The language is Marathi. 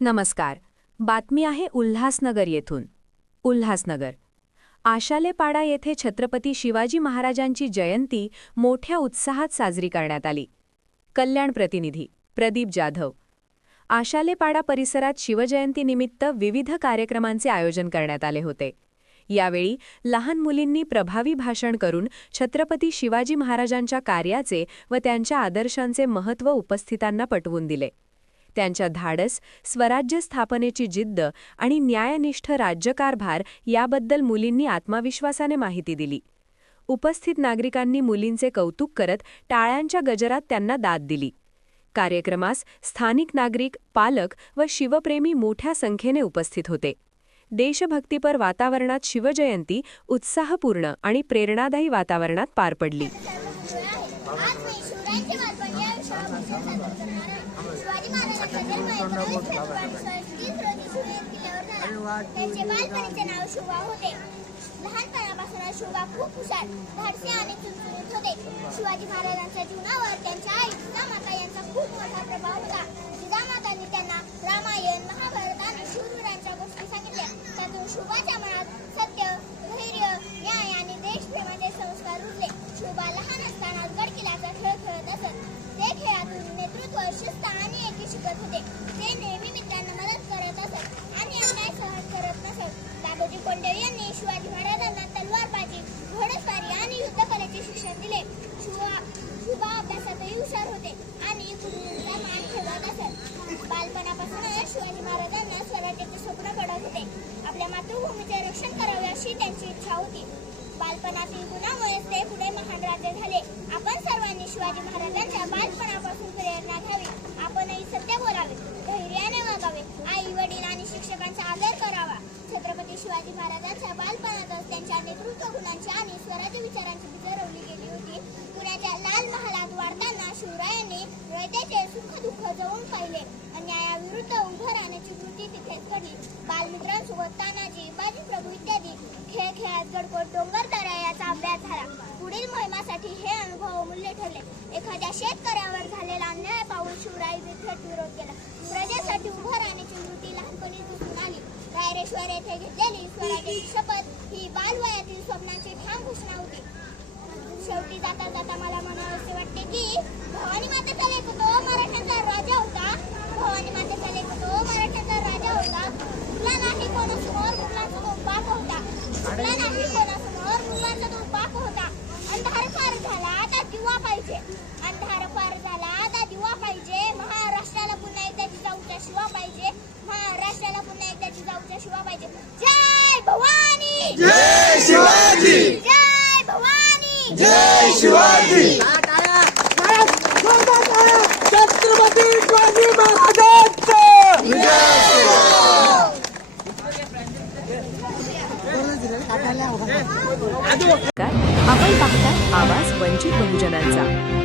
नमस्कार. बातमी आहे उल्हासनगर येथून. उल्हासनगर आशालेपाडा येथे छत्रपती शिवाजी महाराजांची जयंती मोठ्या उत्साहात साजरी करण्यात आली. कल्याण प्रतिनिधी प्रदीप जाधव. आशालेपाडा परिसरात शिवजयंतीनिमित्त विविध कार्यक्रमांचे आयोजन करण्यात आले होते. यावेळी लहान मुलींनी प्रभावी भाषण करून छत्रपती शिवाजी महाराजांच्या कार्याचे व त्यांच्या आदर्शांचे महत्त्व उपस्थितांना पटवून दिले. त्यांच्या धाडस, स्वराज्य स्थापनेची जिद्द आणि न्यायनिष्ठ राज्यकारभार याबद्दल मुलींनी आत्मविश्वासाने माहिती दिली. उपस्थित नागरिकांनी मुलींचे कौतुक करत टाळ्यांच्या गजरात त्यांना दाद दिली. कार्यक्रमास स्थानिक नागरिक, पालक व शिवप्रेमी मोठ्या संख्येने उपस्थित होते. देशभक्तीपर वातावरणात शिवजयंती उत्साहपूर्ण आणि प्रेरणादायी वातावरणात पार पडली. त्यांचे बालपणीचे नाव शोभा होते. लहानपणापासून शोभा खूप हुशार, धाडसी आणि चुणचुणीत होते. शिवाजी महाराजांच्या जीवनावर त्यांच्या आई जिजामाता यांचा खूप मोठा प्रभाव होता. जिजामातांनी त्यांना रामायण, महाभारत आणि शूरवीरांच्या गोष्टी सांगितल्या. त्यातून शोभाच्या मनात सत्य, धैर्य, न्याय आणि देशप्रेमाचे संस्कार रुजले. शोभा लहान असताना गडकिल्ल्याचा खेळ खेळत असत. ते खेळातून नेतृत्व, शिस्त आणि एकी शिकत होते. ते नेहमी मित्रांना मदत करत असत आणि अन्याय सहन करत नसत. दादोजी कोंडदेव यांनी शिवाजी महाराजांना तलवारबाजी, घोडेस्वारी आणि युद्धकलेचे शिक्षण दिले. शोभा अभ्यासातही हुशार होते आणि गुरुंचा मान ठेवत असत. बालपणापासूनच शिवाजी महाराजांना स्वराज्याचे स्वप्न पडत होते. आपल्या मातृभूमीचे रक्षण करावे अशी त्यांची इच्छा होती. बालपणातील गुणामुळे ते पुढे महान राजे झाले. आपण सर्वांनी शिवाजी महाराजांच्या बालपणापासून प्रेरणा घ्यावी. आपणही सत्य बोलावे, धैर्याने वागावे, आई वडील आणि शिक्षकांचा आदर करावा. छत्रपती शिवाजी महाराजांच्या बालपणातच त्यांच्या नेतृत्व गुणांची आणि स्वराज्य विचारांची बीज रोवली गेली होती. पुण्याच्या लाल महालात वाढताना शिवरायांनी रयतेचे सुख-दुःख जवळून पाहिले. अन्यायाविरुद्ध उभं राहण्याची वृत्ती तिथेच घडली. बालमित्रांसोबत तानाजी, बाजीप्रभू इत्यादी खेळ खेळत गडकोट डोंगरदऱ्या याचा अभ्यास झाला. पुढील मोहिमासाठी हे अनुभव अमूल्य ठरले. एखाद्या शेतकऱ्यावर झालेला अन्याय पाहून शिवरायांनी थेट विरोध केला. प्रजेसाठी उभं राहण्याची वृत्ती लहानपणी दिसून आली. रायरेश्वर येथे घेतलेली स्वराज्याची शपथ ही बालवयातील स्वप्नांची ठाम घोषणा होती. शेवटी जाता जाता मला म्हणावेसे वाटते की भवानी मातेचा लेख तो मराठ्यांचा राजा होता. भवानी मातेचा लेख तो मराठ्यांचा राजा होता. मुला नाही कोणासमोर मुलांचा तो बाप होता. मुला नाही कोणासमोर मुलांचा तो बाप होता. अंधार पार झाला आता दिवा पाहिजे. अंधार पार झाला आता दिवा पाहिजे. महाराष्ट्राला पुन्हा एकदा जिजाऊच्या शिवा पाहिजे. महाराष्ट्राला पुन्हा एकदा जिजाऊच्या शिवा पाहिजे. जय भवानी, जय शिवाजी, जय भवानी, जय शिवाजी. छत्रपती शिवाजी महाराजांचा आपण पाहता आवाज वंचित बहुजनांचा.